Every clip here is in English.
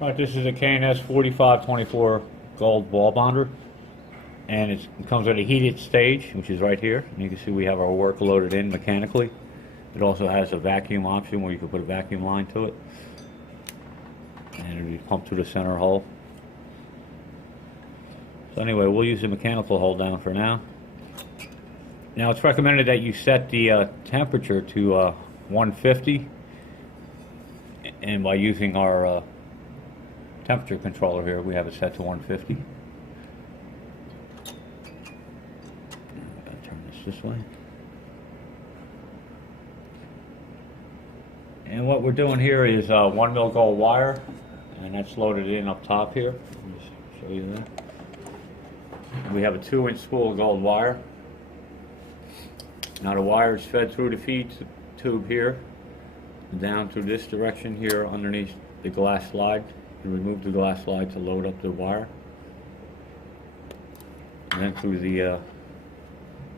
Right, this is a K&S 4524 gold ball bonder, and it comes with a heated stage, which is right here. And you can see we have our work loaded in mechanically. It also has a vacuum option where you can put a vacuum line to it, and it'll be pumped through the center hole. So anyway, we'll use the mechanical hold down for now. Now it's recommended that you set the temperature to 150, and by using our temperature controller here, we have it set to 150. I'm going to turn this way. And what we're doing here is 1 mil gold wire, and that's loaded in up top here. Let me just show you that. We have a 2-inch spool of gold wire. Now the wire is fed through the feed tube here, down through this direction here underneath the glass slide. You remove the glass slide to load up the wire. And then through the,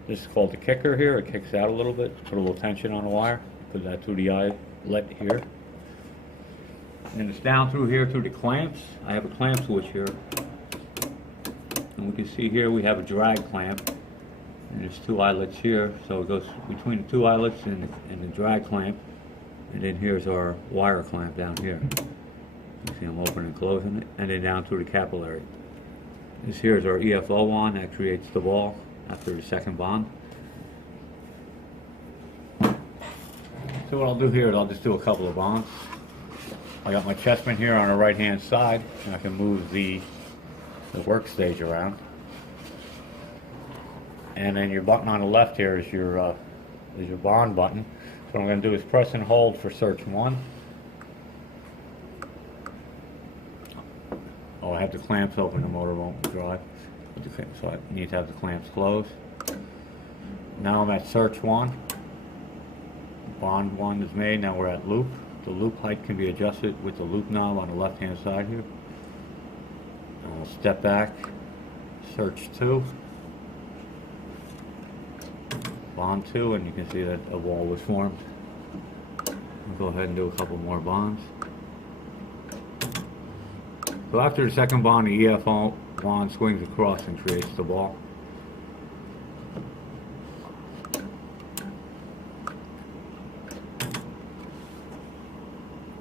this is called the kicker here. It kicks out a little bit, put a little tension on the wire. Put that through the eyelet here. And it's down through here through the clamps. I have a clamp switch here. And we can see here we have a drag clamp. And there's 2 eyelets here, so it goes between the 2 eyelets and the drag clamp. And then here's our wire clamp down here. You see I'm opening and closing it. And then down through the capillary. This here is our EFO wand that creates the ball after the second bond. So what I'll do here is I'll just do a couple of bonds. I got my chessman here on the right hand side, and I can move the work stage around. And then your button on the left here is your bond button. So what I'm going to do is press and hold for search 1. Oh, I have the clamps open, the motor won't drive. So I need to have the clamps closed. Now I'm at search 1. Bond 1 is made, now we're at loop. The loop height can be adjusted with the loop knob on the left hand side here. I'll step back, search 2. Bond 2, and you can see that a wall was formed. I'll go ahead and do a couple more bonds. So after the second bond, the EFO wand swings across and creates the ball.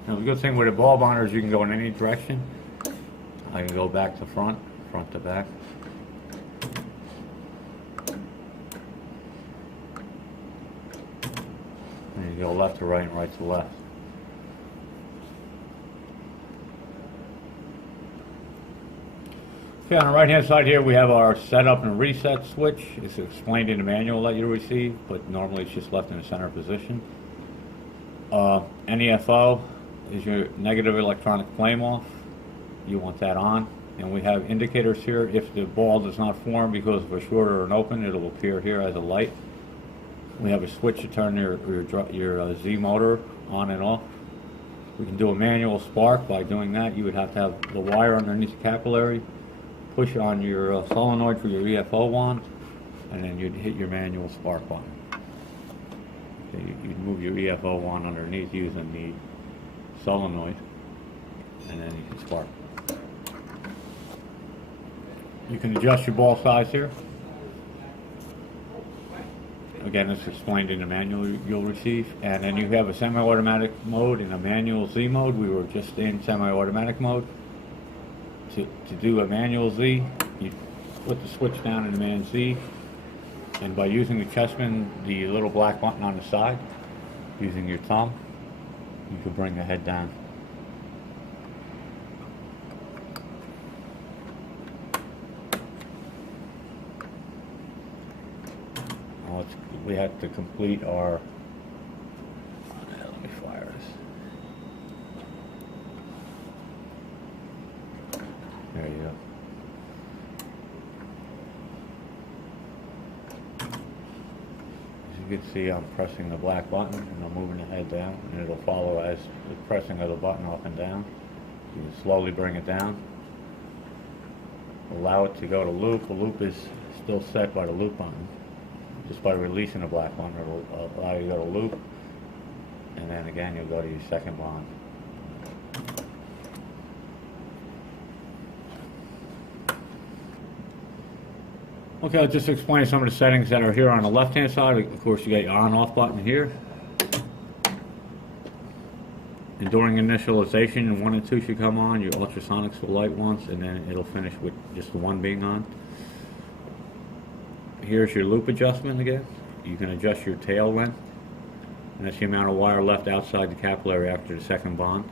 Now the good thing with a ball bonder is you can go in any direction. I can go back to front, front to back. And you go left to right and right to left. Okay, on the right hand side here we have our setup and reset switch. It's explained in the manual that you receive, but normally it's just left in the center position. NEFO is your negative electronic flame off. You want that on. And we have indicators here. If the ball does not form because of a short or an open, it'll appear here as a light. We have a switch to turn your Z motor on and off. We can do a manual spark. By doing that, you would have to have the wire underneath the capillary, push on your solenoid for your EFO wand, and then you'd hit your manual spark button. So you'd move your EFO wand underneath using the solenoid, and then you can spark. You can adjust your ball size here. Again, this is explained in the manual you'll receive. And then you have a semi-automatic mode and a manual Z mode. We were just in semi-automatic mode. To do a manual Z, you put the switch down in the man Z, and by using the chessman, the little black button on the side, using your thumb, you can bring the head down. We have to complete our, let me fire this. There you go. As you can see, I'm pressing the black button and I'm moving the head down, and it'll follow as the pressing of the button up and down. You can slowly bring it down. Allow it to go to loop. The loop is still set by the loop button. Just by releasing the black button, it will allow you to go to loop, and then again you'll go to your second bond. Okay, I'll just explain some of the settings that are here on the left-hand side. Of course, you got your on-off button here. And during initialization, 1 and 2 should come on. Your ultrasonics will light once, and then it'll finish with just the 1 being on. Here's your loop adjustment again. You can adjust your tail length, and that's the amount of wire left outside the capillary after the second bond.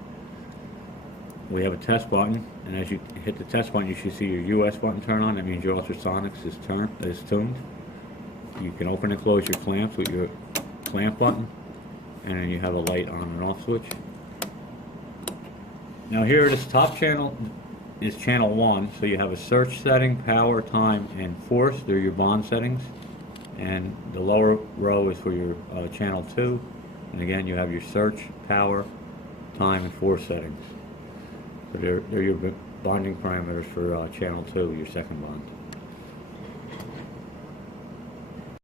We have a test button, and as you hit the test button, you should see your US button turn on. That means your ultrasonics is tuned. You can open and close your clamps with your clamp button, and then you have a light on and off switch. Now here, this top channel is channel 1, so you have a search setting, power, time, and force. They're your bond settings. And the lower row is for your channel 2. And again, you have your search, power, time, and force settings. So they're your bonding parameters for channel 2, your second bond.